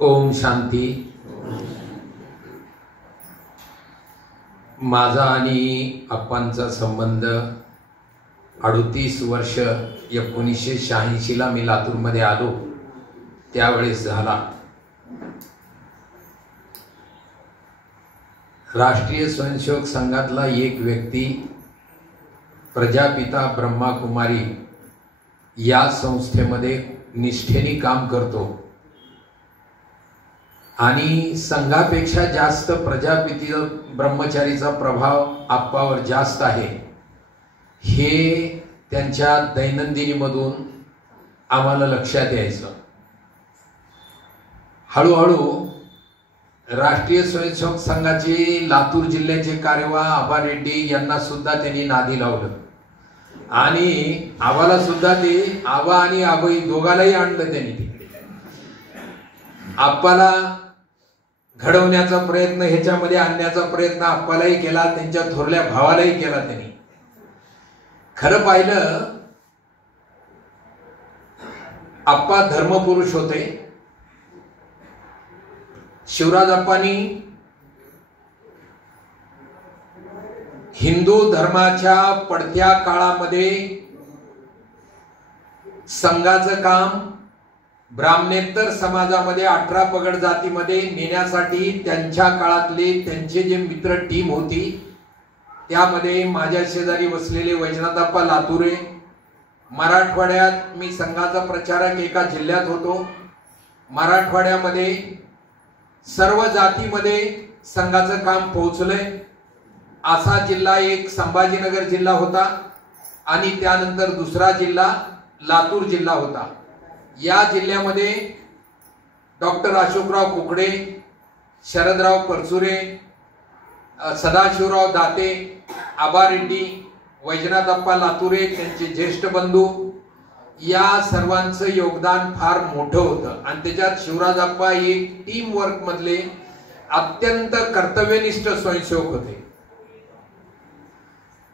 ओम शांती। माझा आणि अप्पांचा संबंध 38 वर्ष 1986 ला मी लातूरमध्ये आलो त्यावेळेस झाला। राष्ट्रीय स्वयंसेवक संघातला एक व्यक्ती प्रजापिता ब्रह्माकुमारी या संस्थेमध्ये निष्ठेने काम करतो आणि संघापेक्षा जास्त प्रजापिती ब्रह्मचारीचा प्रभाव आप्पावर जास्त आहे हे त्यांच्या दैनंदिनीमधून आम्हाला लक्षात यायचं। हळूहळू राष्ट्रीय स्वयंसेवक संघाचे लातूर जिल्ह्याचे कार्यवाह आबा रेड्डी यांना सुद्धा त्यांनी नादी लावलं आणि आबाला सुद्धा ते आबा आणि आबाई दोघालाही आणलं त्यांनी तिकडे। आप्पाला घडवण्याचा प्रयत्न ह्याच्यामध्ये आणण्याचा प्रयत्न आप्पालाही केला, त्यांच्या थोरल्या भावालाही केला त्यांनी। खरं पाहिलं आप्पा धर्मपुरुष होते। शिवराज आप्पांनी हिंदू धर्माच्या पडत्या काळामध्ये संघाचं काम ब्राह्मणेतर समाजामध्ये 18 पगड जातीमध्ये नेण्यासाठी त्यांच्या काळातले त्यांचे जे मित्र टीम होती त्यामध्ये माझ्या शेजारी बसलेले वैजनाथाप्पा लातुरे, मराठवाड्यात मी संघाचा प्रचारक एका जिल्ह्यात होतो, मराठवाड्यामध्ये सर्व जातीमध्ये संघाचं काम पोहोचलंय। असा जिल्हा एक संभाजीनगर जिल्हा होता आणि त्यानंतर दुसरा जिल्हा लातूर जिल्हा होता। या जिल्ह्यामध्ये डॉक्टर अशोकराव कुकडे, शरदराव परचुरे, सदाशिवराव दाते, आबा रेड्डी, वैजनाथाप्पा लातुरे, त्यांचे ज्येष्ठ बंधू या सर्वांचं योगदान फार मोठं होतं आणि त्याच्यात शिवराज आप्पा एक टीम वर्क मधले अत्यंत कर्तव्यनिष्ठ स्वयंसेवक होते।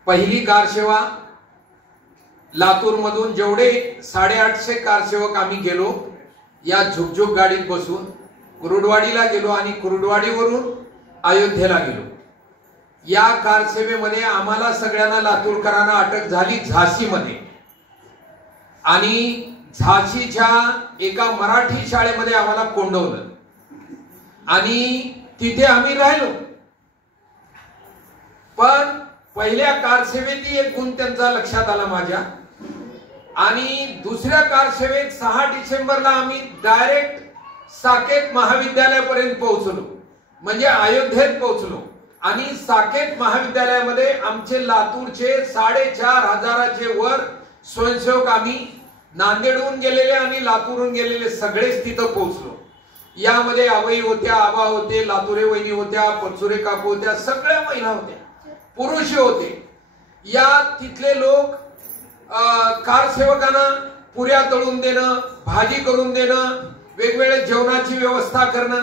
पहिली कारसेवा लातूर मधून जेवढे 850 कारसेवक आम्ही गेलो या झुकझुक गाडीत बसून कुरुडवाडीला गेलो आणि कुरुडवाडीवरून अयोध्येला गेलो। या कारसेवेमध्ये आम्हाला सगळ्यांना लातूरकरांना अटक झाली झाशीमध्ये आणि झाशीच्या एका मराठी शाळेमध्ये आम्हाला कोंडवलं आणि तिथे आम्ही राहिलो। पण पहिल्या कारसेवेत एक गुण त्यांचा लक्षात आला माझ्या आणि दुसऱ्या कारसेवेत 6 डिसेंबरला आम्ही डायरेक्ट साकेत महाविद्यालयापर्यंत पोहोचलो, म्हणजे अयोध्येत पोहोचलो आणि साकेत महाविद्यालयामध्ये आमचे लातूरचे 4500चे वर स्वयंसेवक आम्ही नांदेडहून गेलेले आणि लातूरहून गेलेले सगळेच तिथं पोहोचलो। यामध्ये आबाई होत्या, आबा होते, लातुरे वहिनी होत्या, परचुरे काकू होत्या, सगळ्या महिला होत्या, पुरुष होते। या तिथले लोक कारसेवकांना पुऱ्या तळून देणं, भाजी करून देणं, वेगवेगळ्या जेवणाची व्यवस्था करणं।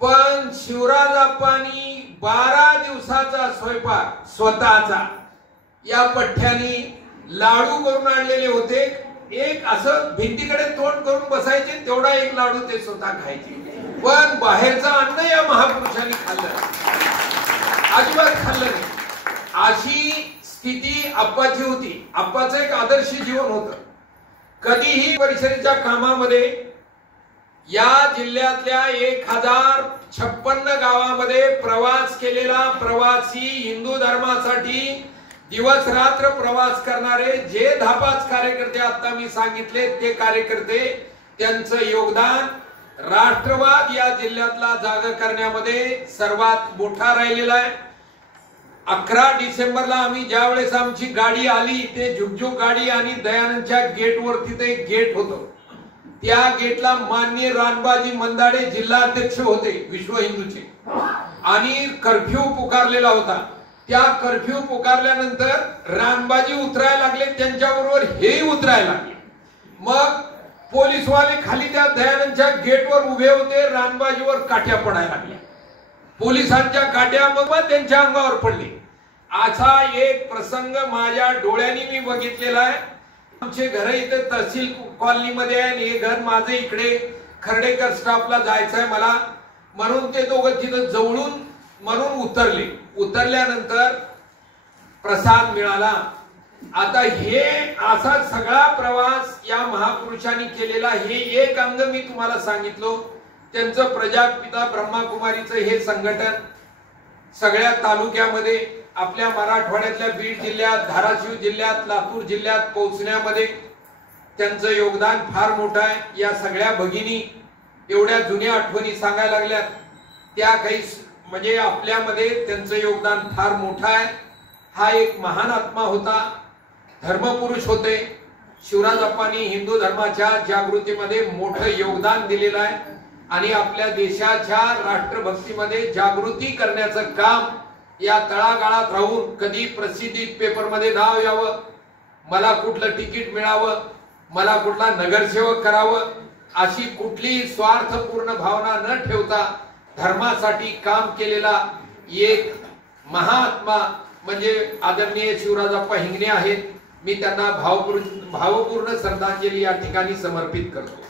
पण शिवराज आप्पांनी 12 दिवसाचा स्वयंपाक स्वतःचा या पठ्ठ्यानी लाडू करून आणलेले होते। एक असं भिंतीकडे तोंड करून बसायचे, तेवढा एक लाडू ते स्वतः खायचे। पण बाहेरचं अन्न या महापुरुषांनी खाल्लं, अजिबात खाल्लं नाही। अशी स्थिती आप्पाची होती। आप्पाचं एक आदर्श जीवन होतं। कधीही परिषदेच्या कामामध्ये या जिल्ह्यातल्या 1056 गावामध्ये प्रवास केलेला प्रवासी, हिंदू धर्मासाठी दिवस रात्र प्रवास करणारे जे 10-5 कार्यकर्ते आता मी सांगितले ते कार्यकर्ते, त्यांचं योगदान राष्ट्रवाद या जिल्ह्यातला जागा करण्यामध्ये सर्वात मोठा राहिलेला आहे। 11 डिसेंबरला आम्ही ज्या वेळेस आमची गाडी आली ते झुकझुक गाडी आणि दयानंदच्या गेटवर तिथे एक गेट होतं, त्या गेटला माननीय रानबाजी मंदाडे जिल्हाध्यक्ष होते विश्व हिंदूचे आणि कर्फ्यू पुकारलेला होता। त्या कर्फ्यू पुकारल्यानंतर रानबाजी उतरायला लागले, त्यांच्याबरोबर हेही उतरायला लागले। मग पोलीसवाले खाली त्या दयानंदच्या गेटवर उभे होते, रानबाजीवर काठ्या पडायला लागल्या, पोलिसांच्या काठ्या मग त्यांच्या अंगावर पडले। असा एक प्रसंग माझ्या डोळ्यांनी मी बघितलेला आहे। आमचे घर इथे तहसील कॉलनी मध्ये आहे, हे घर माझे इकडे खर्डेकर स्टाफला जायचंय मला, म्हणून ते दोघं तिथं जवळून म्हणून उतरल्यानंतर प्रसाद मिळाला. आता हे असा सगळा प्रवास या महापुरुषांनी केलेला, हे एक अंग मी तुम्हाला सांगितलो. त्यांचं प्रजापिता ब्रह्माकुमारीचं हे संघटन सगळ्या तालुक्यामध्ये, आपल्या मराठवाड्यातल्या बीड जिल्ह्यात, धाराशिव जिल्ह्यात, लातूर जिल्ह्यात पोहोचण्यामध्ये त्यांचं योगदान फार मोठं आहे. या सगळ्या भगिनी एवढ्या जुन्या आठवणी सांगायला लागल्यात, त्या काही म्हणजे आपल्यामध्ये त्यांचं योगदान फार मोठं आहे. हा एक महान आत्मा होता, धर्मपुरुष होते. शिवराजप्पांनी हिंदू धर्माच्या जागृतीमध्ये मोठं योगदान दिलेलं आहे आणि आपल्या देशाच्या राष्ट्रभक्तीमध्ये जागृती करण्याचं काम या तळागाळात राहून, कधी प्रसिद्धीत पेपरमध्ये नाव यावं, मला कुठलं तिकीट मिळावं, मला कुठला नगरसेवक करावं, अशी कुठली स्वार्थपूर्ण भावना न ठेवता धर्मासाठी काम केलेला एक महात्मा म्हणजे आदरणीय शिवराजप्पा हिंगणे आहेत. मी त्यांना भावपूर्ण श्रद्धांजली या ठिकाणी समर्पित करतो.